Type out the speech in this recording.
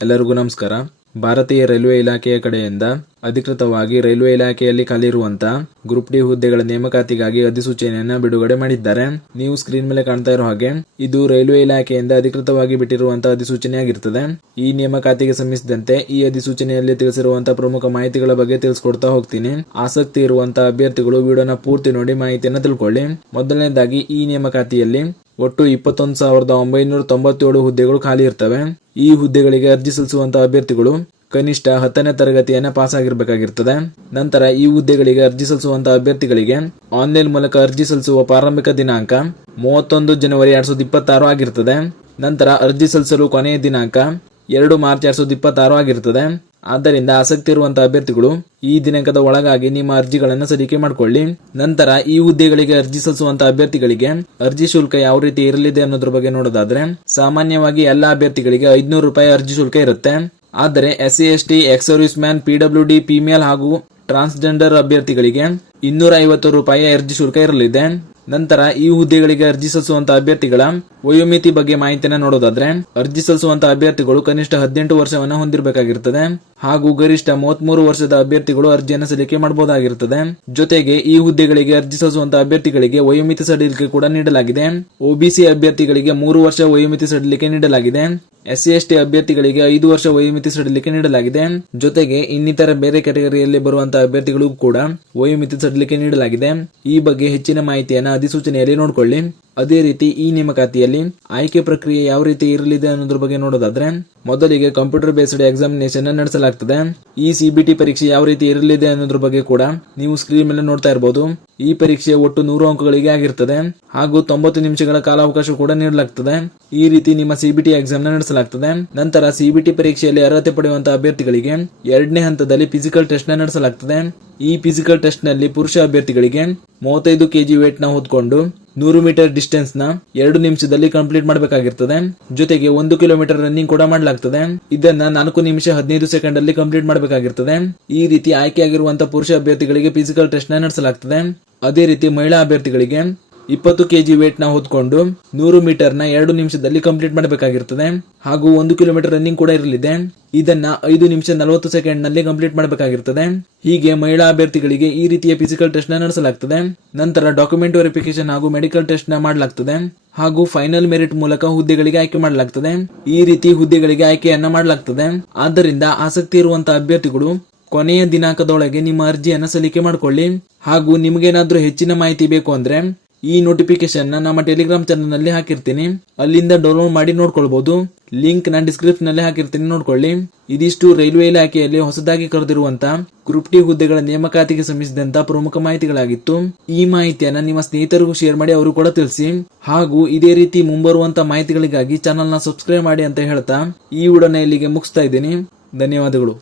ಎಲ್ಲರಿಗೂ ನಮಸ್ಕಾರ. ಭಾರತೀಯ ರೈಲ್ವೆ ಇಲಾಖೆಯ ಕಡೆಯಿಂದ ಅಧಿಕೃತವಾಗಿ ರೈಲ್ವೆ ಇಲಾಖೆಯಲ್ಲಿ ಖಾಲಿ ಇರುವಂತಹ ಗ್ರೂಪ್ ಡಿ ಹುದ್ದೆಗಳ ನೇಮಕಾತಿಗಾಗಿ ಅಧಿಸೂಚನೆಯನ್ನ ಬಿಡುಗಡೆ ಮಾಡಿದ್ದಾರೆ. ನೀವು ಸ್ಕ್ರೀನ್ ಮೇಲೆ ಕಾಣ್ತಾ ಇರೋ ಹಾಗೆ ಇದು ರೈಲ್ವೆ ಇಲಾಖೆಯಿಂದ ಅಧಿಕೃತವಾಗಿ ಬಿಟ್ಟಿರುವಂತಹ ಅಧಿಸೂಚನೆ ಆಗಿರ್ತದೆ. ಈ ನೇಮಕಾತಿಗೆ ಸಂಬಂಧಿಸಿದಂತೆ ಈ ಅಧಿಸೂಚನೆಯಲ್ಲಿ ತಿಳಿಸಿರುವಂತಹ ಪ್ರಮುಖ ಮಾಹಿತಿಗಳ ಬಗ್ಗೆ ತಿಳಿಸ್ಕೊಡ್ತಾ ಹೋಗ್ತೀನಿ. ಆಸಕ್ತಿ ಇರುವಂತಹ ಅಭ್ಯರ್ಥಿಗಳು ವಿಡಿಯೋನ ಪೂರ್ತಿ ನೋಡಿ ಮಾಹಿತಿಯನ್ನ ತಿಳ್ಕೊಳ್ಳಿ. ಮೊದಲನೇದಾಗಿ ಈ ನೇಮಕಾತಿಯಲ್ಲಿ ಒಟ್ಟು 21,997 ಹುದ್ದೆಗಳು ಖಾಲಿ ಇರ್ತವೆ. ಈ ಹುದ್ದೆಗಳಿಗೆ ಅರ್ಜಿ ಸಲ್ಲಿಸುವಂತಹ ಅಭ್ಯರ್ಥಿಗಳು ಕನಿಷ್ಠ 10ನೇ ತರಗತಿಯನ್ನ ಪಾಸ್ ಆಗಿರಬೇಕಾಗಿರ್ತದೆ. ನಂತರ ಈ ಹುದ್ದೆಗಳಿಗೆ ಅರ್ಜಿ ಸಲ್ಲಿಸುವಂತಹ ಅಭ್ಯರ್ಥಿಗಳಿಗೆ ಆನ್ಲೈನ್ ಮೂಲಕ ಅರ್ಜಿ ಸಲ್ಲಿಸುವ ಪ್ರಾರಂಭಿಕ ದಿನಾಂಕ 31 ಜನವರಿ 2026 ಆಗಿರ್ತದೆ. ನಂತರ ಅರ್ಜಿ ಸಲ್ಲಿಸಲು ಕೊನೆಯ ದಿನಾಂಕ 2 ಮಾರ್ಚ್ 2026 ಆಗಿರ್ತದೆ. ಆದ್ದರಿಂದ ಆಸಕ್ತಿ ಇರುವಂತಹ ಅಭ್ಯರ್ಥಿಗಳು ಈ ದಿನಾಂಕದ ಒಳಗಾಗಿ ನಿಮ್ಮ ಅರ್ಜಿಗಳನ್ನು ಸಲ್ಲಿಕೆ ಮಾಡಿಕೊಳ್ಳಿ. ನಂತರ ಈ ಹುದ್ದೆಗಳಿಗೆ ಅರ್ಜಿ ಸಲ್ಲಿಸುವಂತಹ ಅಭ್ಯರ್ಥಿಗಳಿಗೆ ಅರ್ಜಿ ಶುಲ್ಕ ಯಾವ ರೀತಿ ಇರಲಿದೆ ಅನ್ನೋದ್ರ ಬಗ್ಗೆ ನೋಡೋದಾದ್ರೆ, ಸಾಮಾನ್ಯವಾಗಿ ಎಲ್ಲಾ ಅಭ್ಯರ್ಥಿಗಳಿಗೆ 500 ರೂಪಾಯಿ ಅರ್ಜಿ ಶುಲ್ಕ ಇರುತ್ತೆ. ಆದರೆ SC ST ex service man PWD female ಹಾಗೂ ಟ್ರಾನ್ಸ್ಜೆಂಡರ್ ಅಭ್ಯರ್ಥಿಗಳಿಗೆ 250 ರೂಪಾಯಿ ಅರ್ಜಿ ಶುಲ್ಕ ಇರಲಿದೆ. ನಂತರ ಈ ಹುದ್ದೆಗಳಿಗೆ ಅರ್ಜಿ ಸಲ್ಲಿಸುವಂತಹ ಅಭ್ಯರ್ಥಿಗಳ ವಯೋಮಿತಿ ಬಗ್ಗೆ ಮಾಹಿತಿಯನ್ನು ನೋಡೋದಾದ್ರೆ, ಅರ್ಜಿ ಸಲ್ಲಿಸುವಂತಹ ಅಭ್ಯರ್ಥಿಗಳು ಕನಿಷ್ಠ 18 ವರ್ಷವನ್ನ ಹೊಂದಿರಬೇಕಾಗಿರ್ತದೆ ಹಾಗೂ ಗರಿಷ್ಠ 33 ವರ್ಷದ ಅಭ್ಯರ್ಥಿಗಳು ಅರ್ಜಿಯನ್ನು ಸಲ್ಲಿಕೆ ಮಾಡಬಹುದಾಗಿರುತ್ತದೆ. ಜೊತೆಗೆ ಈ ಹುದ್ದೆಗಳಿಗೆ ಅರ್ಜಿ ಸಲ್ಲಿಸುವಂತಹ ಅಭ್ಯರ್ಥಿಗಳಿಗೆ ವಯೋಮಿತಿ ಸಡಿಲಿಕೆ ಕೂಡ ನೀಡಲಾಗಿದೆ. OBC ಅಭ್ಯರ್ಥಿಗಳಿಗೆ 3 ವರ್ಷ ವಯೋಮಿತಿ ಸಡಿಲಿಕೆ ನೀಡಲಾಗಿದೆ. SC ST ಅಭ್ಯರ್ಥಿಗಳಿಗೆ 5 ವರ್ಷ ವಯೋಮಿತಿ ಸಡಿಲಿಕೆ ನೀಡಲಾಗಿದೆ. ಜೊತೆಗೆ ಇನ್ನಿತರ ಬೇರೆ ಕ್ಯಾಟಗರಿಯಲ್ಲಿ ಬರುವಂತಹ ಅಭ್ಯರ್ಥಿಗಳಿಗೂ ಕೂಡ ವಯೋಮಿತಿ ಸಡಿಲಿಕೆ ನೀಡಲಾಗಿದೆ. ಈ ಬಗ್ಗೆ ಹೆಚ್ಚಿನ ಮಾಹಿತಿಯನ್ನು ಅಧಿಸೂಚನೆಯಲ್ಲಿ ನೋಡಿಕೊಳ್ಳಿ. ಅದೇ ರೀತಿ ಈ ನೇಮಕಾತಿಯಲ್ಲಿ ಆಯ್ಕೆ ಪ್ರಕ್ರಿಯೆ ಯಾವ ರೀತಿ ಇರಲಿದೆ ಅನ್ನೋದ್ರ ಬಗ್ಗೆ ನೋಡೋದಾದ್ರೆ, ಮೊದಲಿಗೆ ಕಂಪ್ಯೂಟರ್ ಬೇಸ್ಡ್ ಎಕ್ಸಾಮಿನೇಷನ್ ನಡೆಸಲಾಗ್ತದೆ. ಈ CBT ಪರೀಕ್ಷೆ ಯಾವ ರೀತಿ ಇರಲಿದೆ ಅನ್ನೋದ್ರ ಬಗ್ಗೆ ಕೂಡ ನೀವು ಸ್ಕ್ರೀನ್ ಮೇಲೆ ನೋಡ್ತಾ ಇರಬಹುದು. ಈ ಪರೀಕ್ಷೆ ಒಟ್ಟು 100 ಅಂಕಗಳಿಗೆ ಆಗಿರ್ತದೆ ಹಾಗೂ 90 ನಿಮಿಷಗಳ ಕಾಲಾವಕಾಶ ಕೂಡ ನೀಡಲಾಗ್ತದೆ. ಈ ರೀತಿ ನಿಮ್ಮ CBT ಎಕ್ಸಾಮ್ ನಡೆಸಲಾಗ್ತದೆ. ನಂತರ CBT ಪರೀಕ್ಷೆಯಲ್ಲಿ ಅರ್ಹತೆ ಪಡೆಯುವಂತಹ ಅಭ್ಯರ್ಥಿಗಳಿಗೆ 2ನೇ ಹಂತದಲ್ಲಿ ಫಿಸಿಕಲ್ ಟೆಸ್ಟ್ ನಡೆಸಲಾಗ್ತದೆ. ಈ ಫಿಸಿಕಲ್ ಟೆಸ್ಟ್ ನಲ್ಲಿ ಪುರುಷ ಅಭ್ಯರ್ಥಿಗಳಿಗೆ 35 kg ವೇಟ್ ನ ಹೊತ್ಕೊಂಡು 100 ಮೀಟರ್ ಡಿಸ್ಟೆನ್ಸ್ ನ 2 ನಿಮಿಷದಲ್ಲಿ ಕಂಪ್ಲೀಟ್ ಮಾಡಬೇಕಾಗಿರ್ತದೆ. ಜೊತೆಗೆ 1 ಕಿಲೋಮೀಟರ್ ರನ್ನಿಂಗ್ ಕೂಡ ಮಾಡಲಾಗ್ತದೆ. ಇದನ್ನ 4 ನಿಮಿಷ 15 ಸೆಕೆಂಡ್ ಅಲ್ಲಿ ಕಂಪ್ಲೀಟ್ ಮಾಡಬೇಕಾಗಿರ್ತದೆ. ಈ ರೀತಿ ಆಯ್ಕೆಯಾಗಿರುವಂತಹ ಪುರುಷ ಅಭ್ಯರ್ಥಿಗಳಿಗೆ ಫಿಸಿಕಲ್ ಟೆಸ್ಟ್ ನಡೆಸಲಾಗ್ತದೆ. ಅದೇ ರೀತಿ ಮಹಿಳಾ ಅಭ್ಯರ್ಥಿಗಳಿಗೆ 20 kg ವೇಟ್ ನ ಹೊತ್ಕೊಂಡು 100 ಮೀಟರ್ ನ 2 ನಿಮಿಷದಲ್ಲಿ ಕಂಪ್ಲೀಟ್ ಮಾಡಬೇಕಾಗಿರ್ತದೆ ಹಾಗೂ 1 ಕಿಲೋಮೀಟರ್ ರನ್ನಿಂಗ್ ಕೂಡ ಇರಲಿದೆ. ಇದನ್ನ 5 ನಿಮಿಷ 40 ಸೆಕೆಂಡ್ ನಲ್ಲಿ ಕಂಪ್ಲೀಟ್ ಮಾಡಬೇಕಾಗಿರ್ತದೆ. ಹೀಗೆ ಮಹಿಳಾ ಅಭ್ಯರ್ಥಿಗಳಿಗೆ ಈ ರೀತಿಯ ಫಿಸಿಕಲ್ ಟೆಸ್ಟ್ ನಡೆಸಲಾಗ್ತದೆ. ನಂತರ ಡಾಕ್ಯುಮೆಂಟ್ ವೆರಿಫಿಕೇಶನ್ ಹಾಗೂ ಮೆಡಿಕಲ್ ಟೆಸ್ಟ್ ನ ಮಾಡಲಾಗ್ತದೆ ಹಾಗೂ ಫೈನಲ್ ಮೆರಿಟ್ ಮೂಲಕ ಹುದ್ದೆಗಳಿಗೆ ಆಯ್ಕೆ ಮಾಡಲಾಗ್ತದೆ. ಈ ರೀತಿ ಹುದ್ದೆಗಳಿಗೆ ಆಯ್ಕೆಯನ್ನ ಮಾಡಲಾಗ್ತದೆ. ಆದ್ದರಿಂದ ಆಸಕ್ತಿ ಇರುವಂತಹ ಅಭ್ಯರ್ಥಿಗಳು ಕೊನೆಯ ದಿನಾಂಕದೊಳಗೆ ನಿಮ್ಮ ಅರ್ಜಿಯನ್ನ ಸಲ್ಲಿಕೆ ಮಾಡಿಕೊಳ್ಳಿ. ಹಾಗೂ ನಿಮಗೇನಾದ್ರೂ ಹೆಚ್ಚಿನ ಮಾಹಿತಿ ಬೇಕು ಅಂದ್ರೆ ಈ ನೋಟಿಫಿಕೇಶನ್ ನಮ್ಮ ಟೆಲಿಗ್ರಾಮ್ ಚಾನಲ್ ನಲ್ಲಿ ಹಾಕಿರ್ತೀನಿ, ಅಲ್ಲಿಂದ ಡೌನ್ಲೋಡ್ ಮಾಡಿ ನೋಡ್ಕೊಳ್ಬಹುದು. ಲಿಂಕ್ ನಾನು ಡಿಸ್ಕ್ರಿಪ್ಷನ್ ನಲ್ಲಿ ಹಾಕಿರ್ತೀನಿ, ನೋಡ್ಕೊಳ್ಳಿ. ಇದಿಷ್ಟು ರೈಲ್ವೆ ಇಲಾಖೆಯಲ್ಲಿ ಹೊಸದಾಗಿ ಕರೆದಿರುವಂತಹ ಗ್ರೂಪ್ ಡಿ ಹುದ್ದೆಗಳ ನೇಮಕಾತಿಗೆ ಸಂಬಂಧಿಸಿದಂತಹ ಪ್ರಮುಖ ಮಾಹಿತಿಗಳಾಗಿತ್ತು. ಈ ಮಾಹಿತಿಯನ್ನ ನಿಮ್ಮ ಸ್ನೇಹಿತರಿಗೂ ಶೇರ್ ಮಾಡಿ, ಅವರು ಕೂಡ ತಿಳಿಸಿ. ಹಾಗೂ ಇದೇ ರೀತಿ ಮುಂಬರುವಂತಹ ಮಾಹಿತಿಗಳಿಗಾಗಿ ಚಾನಲ್ ನ ಸಬ್ಸ್ಕ್ರೈಬ್ ಮಾಡಿ ಅಂತ ಹೇಳ್ತಾ ಈ ವಿಡಿಯೋನ ಇಲ್ಲಿಗೆ ಮುಗಿಸ್ತಾ ಇದ್ದೀನಿ. ಧನ್ಯವಾದಗಳು.